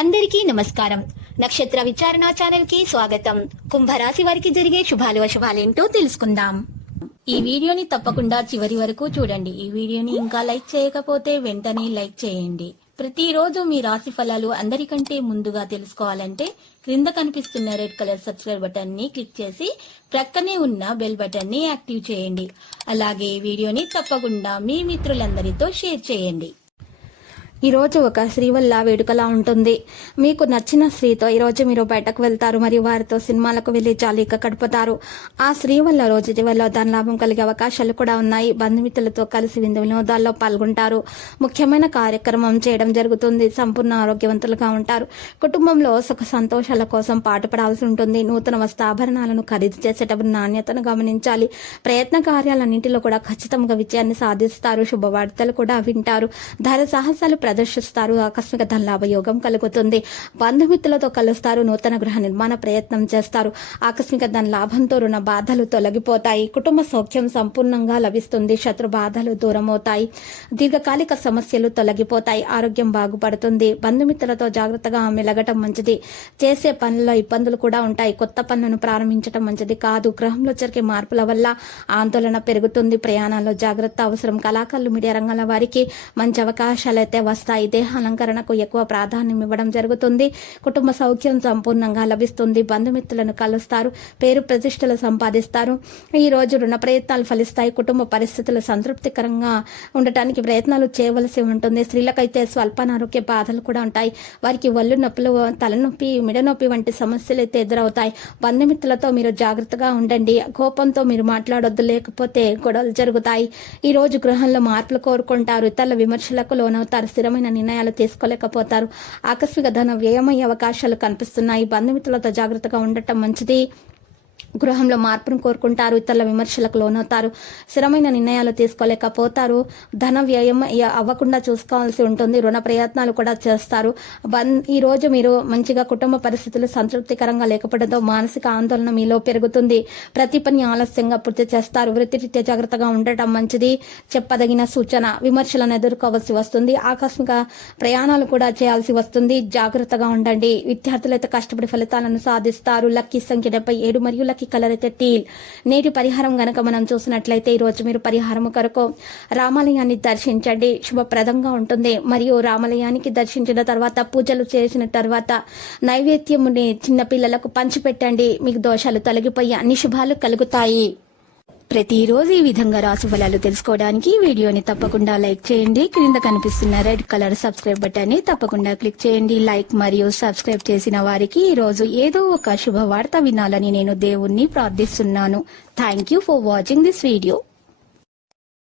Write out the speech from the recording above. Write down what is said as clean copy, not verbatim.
అందరికీ నమస్కారం. నక్షత్ర విచారణ ఛానల్ కి స్వాగతం. కుంభరాశి వారికి జరిగే శుభాలు అశుభాలేంటో తెలుసుకుందాం. ఈ వీడియోని తప్పకుండా చివరి వరకు చూడండి. ఈ వీడియోని ఇంకా లైక్ చేయకపోతే వెంటనే లైక్ చేయండి. ప్రతిరోజు మీ రాశి ఫలాలు అందరికంటే ముందుగా తెలుసుకోవాలంటే క్రింద కనిపిస్తున్న రెడ్ కలర్ సబ్స్క్రైబ్ బటన్ ని క్లిక్ చేసి ప్రక్కనే ఉన్న బెల్ బటన్ ని యాక్టివ్ చేయండి. అలాగే ఈ వీడియోని తప్పకుండా మీ మిత్రులందరితో షేర్ చేయండి. ఈరోజు ఒక స్త్రీ వల్ల వేడుకలా ఉంటుంది. మీకు నచ్చిన స్త్రీతో ఈరోజు మీరు బయటకు వెళ్తారు మరియు వారితో సినిమాలకు వెళ్లి జాలీగా గడుపుతారు. ఆ స్త్రీ వల్ల రోజు జీవనంలో ధనలాభం కలిగే అవకాశాలు కూడా ఉన్నాయి. బంధుమిత్రులతో కలిసి విందు వినోదాల్లో పాల్గొంటారు. ముఖ్యమైన కార్యక్రమం చేయడం జరుగుతుంది. సంపూర్ణ ఆరోగ్యవంతులుగా ఉంటారు. కుటుంబంలో సుఖ సంతోషాల కోసం పాటుపడాల్సి ఉంటుంది. నూతన వస్త్రాభరణాలను ఖరీదు చేసేటప్పుడు నాణ్యతను గమనించాలి. ప్రయత్న కార్యాలన్నింటిలో కూడా ఖచ్చితంగా విజయాన్ని సాధిస్తారు. శుభవార్తలు కూడా వింటారు. ధైర్య సాహసాలు ప్రదర్శిస్తారు. ఆకస్మిక ధనలాభ యోగం కలుగుతుంది. బంధుమిత్రులతో కలుస్తారు. నూతన గృహ నిర్మాణ ప్రయత్నం చేస్తారు. ఆకస్మిక ధన లాభంతో రుణ బాధలు తొలగిపోతాయి. కుటుంబ సౌఖ్యం సంపూర్ణంగా లభిస్తుంది. శత్రు బాధలు దూరమవుతాయి. దీర్ఘకాలిక సమస్యలు తొలగిపోతాయి. ఆరోగ్యం బాగుపడుతుంది. బంధుమిత్రులతో జాగ్రత్తగా మెలగటం మంచిది. చేసే పనుల్లో ఇబ్బందులు కూడా ఉంటాయి. కొత్త పనులను ప్రారంభించడం మంచిది కాదు. గృహంలో జరిగే మార్పుల వల్ల ఆందోళన పెరుగుతుంది. ప్రయాణాల్లో జాగ్రత్త అవసరం. కళాకారులు, మీడియా రంగాల వారికి మంచి అవకాశాలు అయితే వస్తాయి. దేహ అలంకరణకు ఎక్కువ ప్రాధాన్యం ఇవ్వడం జరుగుతుంది. కుటుంబ సౌఖ్యం సంపూర్ణంగా లభిస్తుంది. బంధుమిత్రులను కలుస్తారు. పేరు ప్రతిష్టలు సంపాదిస్తారు. ఈ రోజు రుణ ప్రయత్నాలు ఫలిస్తాయి. కుటుంబ పరిస్థితులు సంతృప్తికరంగా ఉండటానికి ప్రయత్నాలు చేయవలసి ఉంటుంది. స్త్రీలకైతే స్వల్పానారోగ్య బాధలు కూడా ఉంటాయి. వారికి ఒళ్ళు నొప్పులు, తలనొప్పి, మిడనొప్పి వంటి సమస్యలు అయితే ఎదురవుతాయి. బంధుమిత్రులతో మీరు జాగ్రత్తగా ఉండండి. కోపంతో మీరు మాట్లాడొద్దు, లేకపోతే గొడవలు జరుగుతాయి. ఈ రోజు గృహంలో మార్పులు కోరుకుంటారు. ఇతరుల విమర్శలకు లోనవుతారు. స్థిరమైన నిర్ణయాలు తీసుకోలేకపోతారు. ఆకస్మిక ధన వ్యయమయ్యే అవకాశాలు కనిపిస్తున్నాయి. బంధుమిత్రులతో జాగ్రత్తగా ఉండటం మంచిది. గృహంలో మార్పును కోరుకుంటారు. ఇతరుల విమర్శలకు లోనవుతారు. స్థిరమైన నిర్ణయాలు తీసుకోలేకపోతారు. ధన వ్యయం అవ్వకుండా చూసుకోవాల్సి ఉంటుంది. రుణ ప్రయత్నాలు కూడా చేస్తారు. ఈ రోజు మీరు మంచిగా కుటుంబ పరిస్థితులు సంతృప్తికరంగా లేకపోవడంతో మానసిక ఆందోళన మీలో పెరుగుతుంది. ప్రతి పని ఆలస్యంగా పూర్తి చేస్తారు. వృత్తిరీత్యా జాగ్రత్తగా ఉండటం మంచిది. చెప్పదగిన సూచన. విమర్శలను ఎదుర్కోవాల్సి వస్తుంది. ఆకస్మిక ప్రయాణాలు కూడా చేయాల్సి వస్తుంది. జాగ్రత్తగా ఉండండి. విద్యార్థులైతే కష్టపడి ఫలితాలను సాధిస్తారు. లక్కీ సంఖ్య 77 మరియు లక్కీ కలర్ అయితే టీల్. నేటి పరిహారం గనక మనం చూసినట్లయితే ఈ రోజు మీరు పరిహారం కొరకు రామాలయాన్ని దర్శించండి. శుభప్రదంగా ఉంటుంది. మరియు రామాలయానికి దర్శించిన తర్వాత పూజలు చేసిన తర్వాత నైవేద్యముని చిన్న పిల్లలకు పంచిపెట్టండి. మీకు దోషాలు తొలగిపోయి అన్ని శుభాలు కలుగుతాయి. ప్రతిరోజు ఈ విధంగా రాశి ఫలాలు తెలుసుకోవడానికి వీడియోని తప్పకుండా లైక్ చేయండి. క్రింద కనిపిస్తున్న రెడ్ కలర్ సబ్స్క్రైబ్ బటన్ ని తప్పకుండా క్లిక్ చేయండి. లైక్ మరియు సబ్స్క్రైబ్ చేసిన వారికి ఈ రోజు ఏదో ఒక శుభవార్త వినాలని నేను దేవుణ్ణి ప్రార్థిస్తున్నాను. Thank you for watching this video.